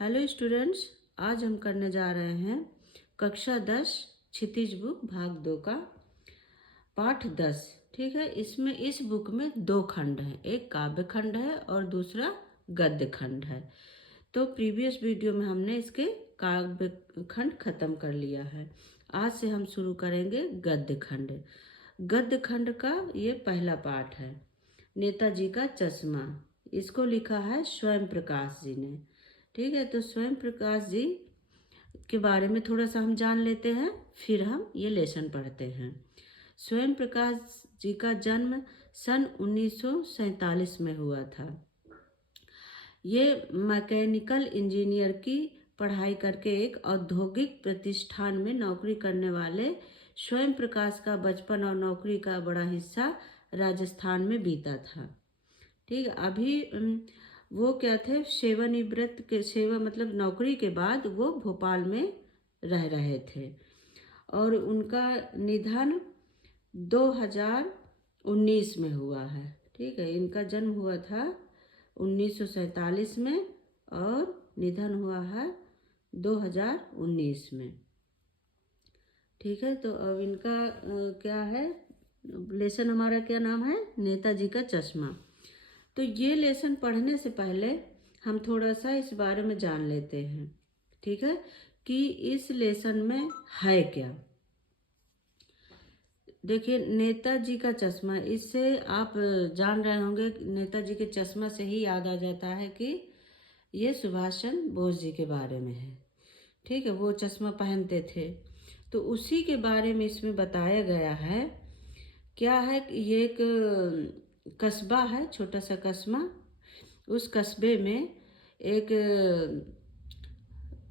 Hello students, आज हम करने जा रहे हैं कक्षा 10 क्षितिज बुक भाग 2 का पाठ 10। ठीक है, इसमें इस बुक में दो खंड हैं, एक काव्य खंड है और दूसरा गद्य खंड है। तो प्रीवियस वीडियो में हमने इसके काव्य खंड खत्म कर लिया है। आज से हम शुरू करेंगे गद्य खंड। गद्य खंड का ये पहला पाठ है, नेताजी का चश्मा। इसको लिखा है स्वयं प्रकाश जी ने। ठीक है, तो स्वयं प्रकाश जी के बारे में थोड़ा सा हम जान लेते हैं, फिर हम ये लेसन पढ़ते हैं। स्वयं प्रकाश जी का जन्म सन 1947 में हुआ था। ये मैकेनिकल इंजीनियर की पढ़ाई करके एक औद्योगिक प्रतिष्ठान में नौकरी करने वाले स्वयं प्रकाश का बचपन और नौकरी का बड़ा हिस्सा राजस्थान में बीता था। ठीक है, अभी वो क्या थे, सेवानिवृत्त के सेवा मतलब नौकरी के बाद वो भोपाल में रह रहे थे और उनका निधन 2019 में हुआ है। ठीक है, इनका जन्म हुआ था 1947 में और निधन हुआ है 2019 में। ठीक है, तो अब इनका क्या है, लेसन हमारा क्या नाम है, नेताजी का चश्मा। तो ये लेसन पढ़ने से पहले हम थोड़ा सा इस बारे में जान लेते हैं। ठीक है, कि इस लेसन में है क्या। देखिए, नेताजी का चश्मा, इससे आप जान रहे होंगे, नेताजी के चश्मा से ही याद आ जाता है कि ये सुभाष चंद्र बोस जी के बारे में है। ठीक है, वो चश्मा पहनते थे, तो उसी के बारे में इसमें बताया गया है। क्या है कि ये एक कस्बा है, छोटा सा कस्बा। उस कस्बे में एक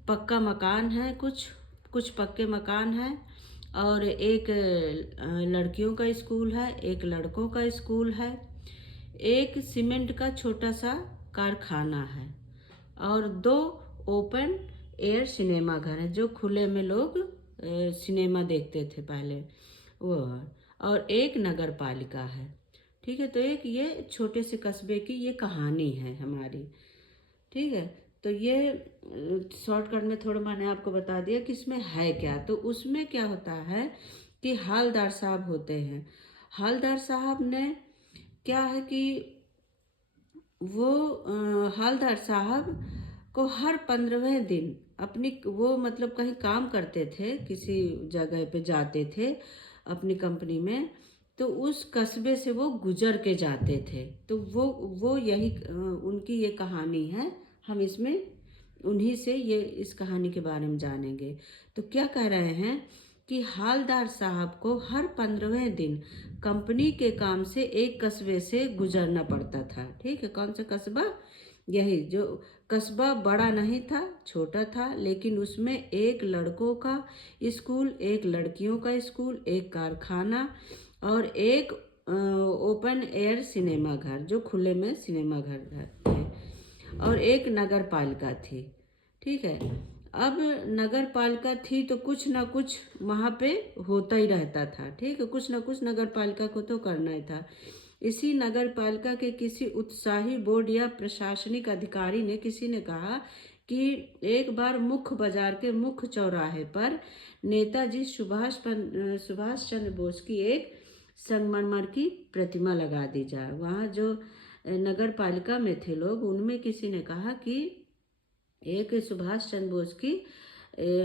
पक्का मकान है, कुछ कुछ पक्के मकान है और एक लड़कियों का स्कूल है, एक लड़कों का स्कूल है, एक सीमेंट का छोटा सा कारखाना है और दो ओपन एयर सिनेमा घर है, जो खुले में लोग सिनेमा देखते थे पहले, वो है। और एक नगर पालिका है। ठीक है, तो एक ये छोटे से कस्बे की ये कहानी है हमारी। ठीक है, तो ये शॉर्टकट में थोड़ा मैंने आपको बता दिया कि इसमें है क्या। तो उसमें क्या होता है कि हालदार साहब होते हैं। हालदार साहब ने क्या है कि वो हालदार साहब को हर 15वें दिन अपनी वो मतलब कहीं काम करते थे, किसी जगह पे जाते थे अपनी कंपनी में, तो उस कस्बे से वो गुजर के जाते थे। तो वो यही उनकी ये कहानी है। हम इसमें उन्हीं से ये इस कहानी के बारे में जानेंगे। तो क्या कह रहे हैं कि हालदार साहब को हर 15वें दिन कंपनी के काम से एक कस्बे से गुजरना पड़ता था। ठीक है, कौन सा कस्बा, यही जो कस्बा बड़ा नहीं था, छोटा था, लेकिन उसमें एक लड़कों का स्कूल, एक लड़कियों का स्कूल, एक कारखाना और एक ओपन एयर सिनेमा घर, जो खुले में सिनेमा घर थे, और एक नगर पालिका थी। ठीक है, अब नगर पालिका थी तो कुछ ना कुछ वहाँ पे होता ही रहता था। ठीक है, कुछ ना कुछ नगर पालिका को तो करना ही था। इसी नगर पालिका के किसी उत्साही बोर्ड या प्रशासनिक अधिकारी ने, किसी ने कहा कि एक बार मुख्य बाजार के मुख्य चौराहे पर नेताजी सुभाष चंद्र बोस की एक संगमरमर की प्रतिमा लगा दी जाए। वहाँ जो नगर पालिका में थे लोग, उनमें किसी ने कहा कि एक सुभाष चंद्र बोस की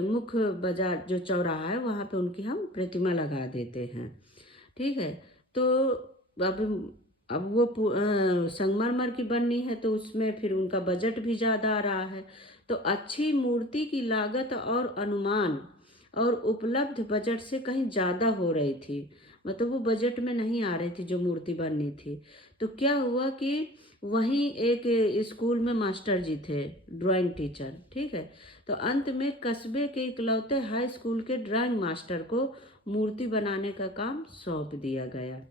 मुख्य बाजार जो चौराहा है वहाँ पे उनकी हम प्रतिमा लगा देते हैं। ठीक है, तो अब वो संगमरमर की बननी है, तो उसमें फिर उनका बजट भी ज़्यादा आ रहा है। तो अच्छी मूर्ति की लागत और अनुमान और उपलब्ध बजट से कहीं ज़्यादा हो रही थी, मतलब वो बजट में नहीं आ रही थी जो मूर्ति बननी थी। तो क्या हुआ कि वहीं एक स्कूल में मास्टर जी थे, ड्राइंग टीचर। ठीक है, तो अंत में कस्बे के इकलौते हाई स्कूल के ड्राइंग मास्टर को मूर्ति बनाने का काम सौंप दिया गया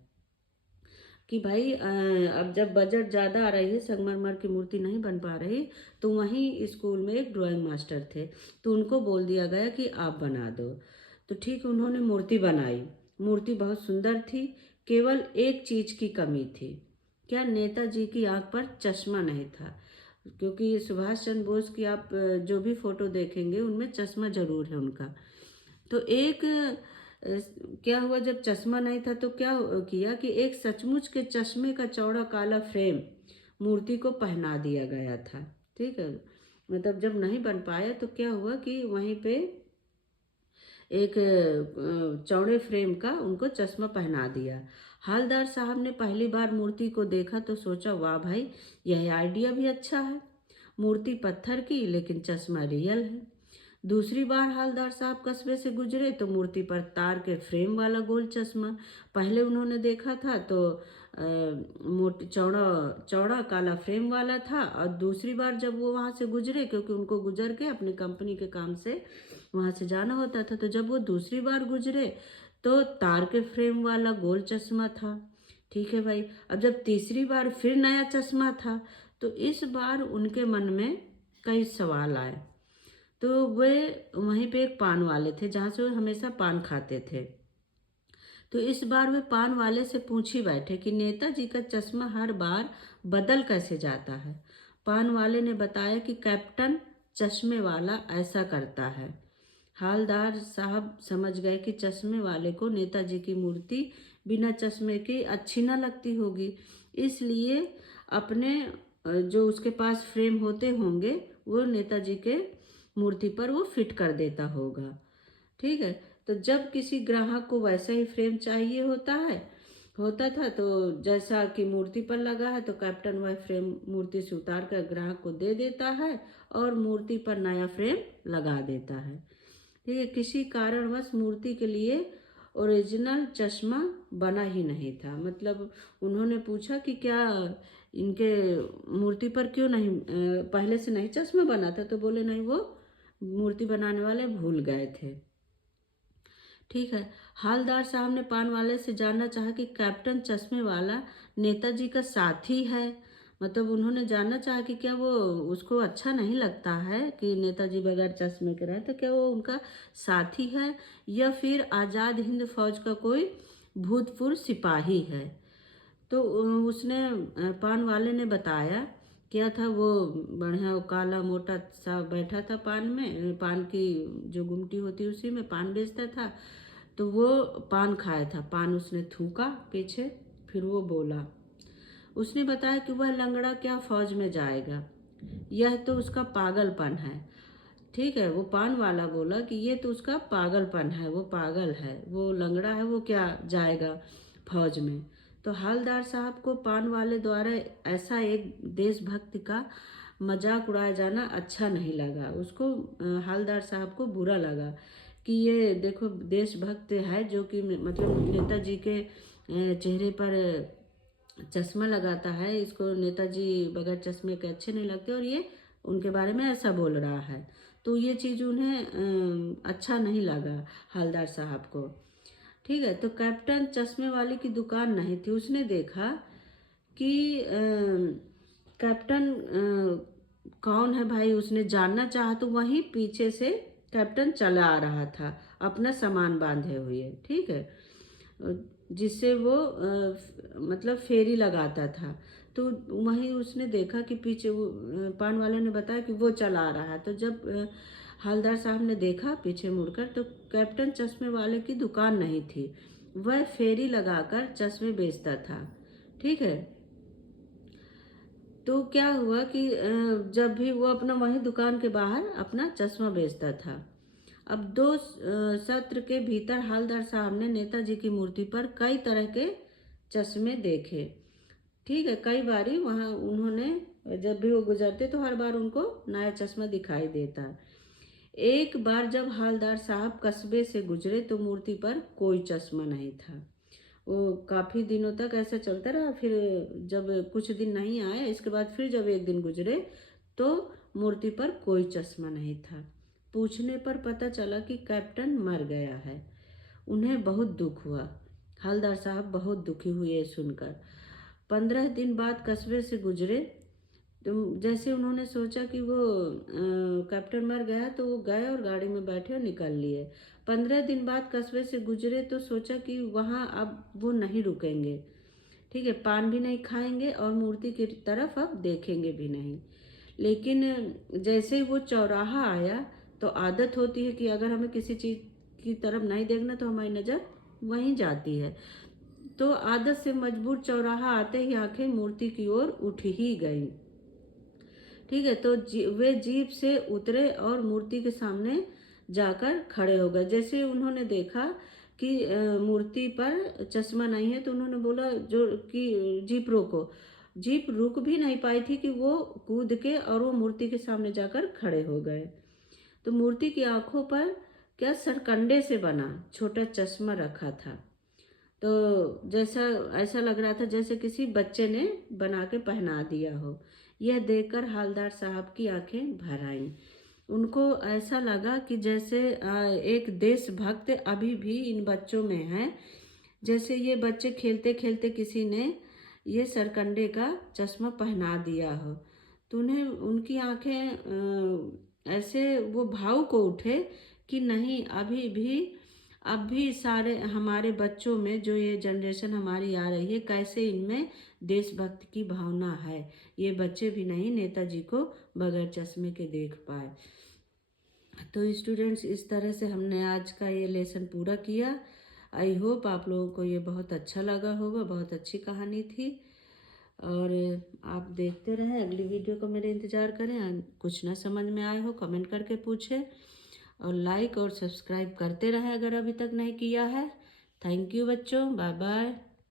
कि भाई अब जब बजट ज़्यादा आ रही है, संगमरमर की मूर्ति नहीं बन पा रही, तो वहीं स्कूल में एक ड्राइंग मास्टर थे, तो उनको बोल दिया गया कि आप बना दो। तो ठीक, उन्होंने मूर्ति बनाई। मूर्ति बहुत सुंदर थी, केवल एक चीज़ की कमी थी। क्या, नेताजी की आंख पर चश्मा नहीं था। क्योंकि ये सुभाष चंद्र बोस की आप जो भी फोटो देखेंगे उनमें चश्मा जरूर है उनका। तो एक क्या हुआ, जब चश्मा नहीं था तो क्या किया कि एक सचमुच के चश्मे का चौड़ा काला फ्रेम मूर्ति को पहना दिया गया था। ठीक है, मतलब जब नहीं बन पाया तो क्या हुआ कि वहीं पे एक चौड़े फ्रेम का उनको चश्मा पहना दिया। हालदार साहब ने पहली बार मूर्ति को देखा तो सोचा, वाह भाई, यह आइडिया भी अच्छा है। मूर्ति पत्थर की लेकिन चश्मा रियल है। दूसरी बार हालदार साहब कस्बे से गुजरे तो मूर्ति पर तार के फ्रेम वाला गोल चश्मा पहले उन्होंने देखा था तो मोटी चौड़ा चौड़ा काला फ्रेम वाला था। और दूसरी बार जब वो वहाँ से गुजरे, क्योंकि उनको गुजर के अपनी कंपनी के काम से वहाँ से जाना होता था, तो जब वो दूसरी बार गुजरे तो तार के फ्रेम वाला गोल चश्मा था। ठीक है भाई, अब जब तीसरी बार फिर नया चश्मा था तो इस बार उनके मन में कई सवाल आए। तो वे वहीं पे एक पान वाले थे जहाँ से वो हमेशा पान खाते थे। तो इस बार वे पान वाले से पूछ ही बैठे कि नेताजी का चश्मा हर बार बदल कैसे जाता है। पान वाले ने बताया कि कैप्टन चश्मे वाला ऐसा करता है। हालदार साहब समझ गए कि चश्मे वाले को नेताजी की मूर्ति बिना चश्मे के अच्छी न लगती होगी, इसलिए अपने जो उसके पास फ्रेम होते होंगे वो नेताजी के मूर्ति पर वो फिट कर देता होगा। ठीक है, तो जब किसी ग्राहक को वैसा ही फ्रेम चाहिए होता था तो जैसा कि मूर्ति पर लगा है तो कैप्टन वह फ्रेम मूर्ति से उतार कर ग्राहक को दे देता है और मूर्ति पर नया फ्रेम लगा देता है। ठीक है, किसी कारणवश मूर्ति के लिए ओरिजिनल चश्मा बना ही नहीं था। मतलब उन्होंने पूछा कि क्या इनके मूर्ति पर क्यों नहीं पहले से नहीं चश्मा बना था, तो बोले नहीं, वो मूर्ति बनाने वाले भूल गए थे। ठीक है, हालदार साहब ने पान वाले से जानना चाहा कि कैप्टन चश्मे वाला नेताजी का साथी है। मतलब उन्होंने जानना चाहा कि क्या वो उसको अच्छा नहीं लगता है कि नेताजी बगैर चश्मे के रहे, तो क्या वो उनका साथी है या फिर आज़ाद हिंद फौज का कोई भूतपूर्व सिपाही है। तो उसने पान वाले ने बताया क्या था, वो बढ़िया काला मोटा सा बैठा था पान में, पान की जो गुमटी होती है उसी में पान बेचता था। तो वो पान खाया था, पान उसने थूका पीछे, फिर वो बोला, उसने बताया कि वह लंगड़ा क्या फौज में जाएगा, यह तो उसका पागलपन है। ठीक है, वो पान वाला बोला कि ये तो उसका पागलपन है, वो पागल है, वो लंगड़ा है, वो क्या जाएगा फौज में। तो हालदार साहब को पान वाले द्वारा ऐसा एक देशभक्ति का मजाक उड़ाया जाना अच्छा नहीं लगा। उसको हालदार साहब को बुरा लगा कि ये देखो देशभक्त है जो कि मतलब नेताजी के चेहरे पर चश्मा लगाता है, इसको नेताजी बगैर चश्मे के अच्छे नहीं लगते और ये उनके बारे में ऐसा बोल रहा है। तो ये चीज़ उन्हें अच्छा नहीं लगा हालदार साहब को। ठीक है, तो कैप्टन चश्मे वाले की दुकान नहीं थी। उसने देखा कि कैप्टन कौन है भाई, उसने जानना चाहा तो वहीं पीछे से कैप्टन चला आ रहा था अपना सामान बांधे हुए। ठीक है, जिससे वो मतलब फेरी लगाता था। तो वहीं उसने देखा कि पीछे वो पान वाले ने बताया कि वो चला आ रहा है। तो जब हालदार साहब ने देखा पीछे मुड़कर तो कैप्टन चश्मे वाले की दुकान नहीं थी, वह फेरी लगाकर चश्मे बेचता था। ठीक है, तो क्या हुआ कि जब भी वो अपना वही दुकान के बाहर अपना चश्मा बेचता था। अब दो सत्र के भीतर हालदार साहब ने नेताजी की मूर्ति पर कई तरह के चश्मे देखे। ठीक है, कई बारी वहाँ उन्होंने जब भी वो गुजरते तो हर बार उनको नया चश्मा दिखाई देता। एक बार जब हालदार साहब कस्बे से गुजरे तो मूर्ति पर कोई चश्मा नहीं था। वो काफ़ी दिनों तक ऐसा चलता रहा। फिर जब कुछ दिन नहीं आए, इसके बाद फिर जब एक दिन गुजरे तो मूर्ति पर कोई चश्मा नहीं था। पूछने पर पता चला कि कैप्टन मर गया है। उन्हें बहुत दुख हुआ। हवलदार साहब बहुत दुखी हुए सुनकर। 15 दिन बाद कस्बे से गुजरे तो जैसे उन्होंने सोचा कि वो कैप्टन मर गया तो वो गए और गाड़ी में बैठे और निकल लिए। 15 दिन बाद कस्बे से गुजरे तो सोचा कि वहाँ अब वो नहीं रुकेंगे। ठीक है, पान भी नहीं खाएंगे और मूर्ति की तरफ अब देखेंगे भी नहीं। लेकिन जैसे ही वो चौराहा आया तो आदत होती है कि अगर हमें किसी चीज़ की तरफ नहीं देखना तो हमारी नज़र वहीं जाती है। तो आदत से मजबूर चौराहा आते ही आंखें मूर्ति की ओर उठ ही गई। ठीक है, तो वे जीप से उतरे और मूर्ति के सामने जाकर खड़े हो गए। जैसे उन्होंने देखा कि मूर्ति पर चश्मा नहीं है तो उन्होंने बोला जो कि जीप रोको। जीप रुक भी नहीं पाई थी कि वो कूद के और वो मूर्ति के सामने जाकर खड़े हो गए। तो मूर्ति की आंखों पर क्या सरकंडे से बना छोटा चश्मा रखा था। तो जैसा ऐसा लग रहा था जैसे किसी बच्चे ने बना के पहना दिया हो। यह देखकर हालदार साहब की आंखें भर आईं। उनको ऐसा लगा कि जैसे एक देशभक्त अभी भी इन बच्चों में है। जैसे ये बच्चे खेलते खेलते किसी ने ये सरकंडे का चश्मा पहना दिया हो। तो उन्हें उनकी आंखें ऐसे वो भावुक हो उठे कि नहीं, अब भी सारे हमारे बच्चों में जो ये जनरेशन हमारी आ रही है कैसे इनमें देशभक्ति की भावना है। ये बच्चे भी नहीं नेताजी को बगैर चश्मे के देख पाए। तो स्टूडेंट्स, इस तरह से हमने आज का ये लेसन पूरा किया। आई होप आप लोगों को ये बहुत अच्छा लगा होगा। बहुत अच्छी कहानी थी और आप देखते रहें, अगली वीडियो को मेरे इंतज़ार करें। कुछ ना समझ में आए हो कमेंट करके पूछें और लाइक और सब्सक्राइब करते रहें अगर अभी तक नहीं किया है। थैंक यू बच्चों, बाय बाय।